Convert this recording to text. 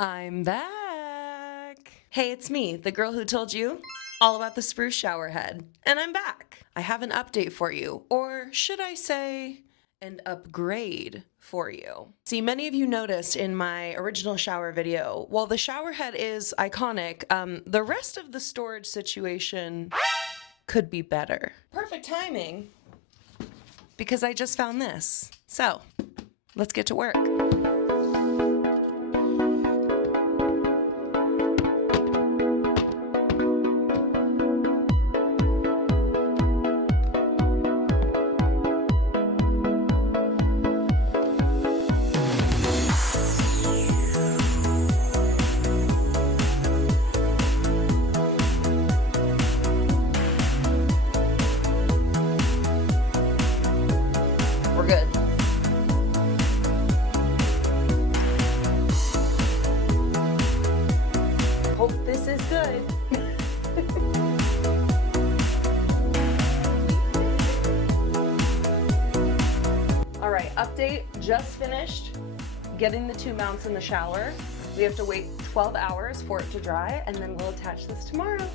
I'm back. Hey, it's me, the girl who told you all about the Sproos shower head, and I'm back. I have an update for you, or should I say, an upgrade for you. See, many of you noticed in my original shower video, while the shower head is iconic, the rest of the storage situation could be better. Perfect timing, because I just found this. So, let's get to work. We're good. Hope this is good. All right, update, just finished getting the 2 mounts in the shower. We have to wait 12 hours for it to dry, and then we'll attach this tomorrow.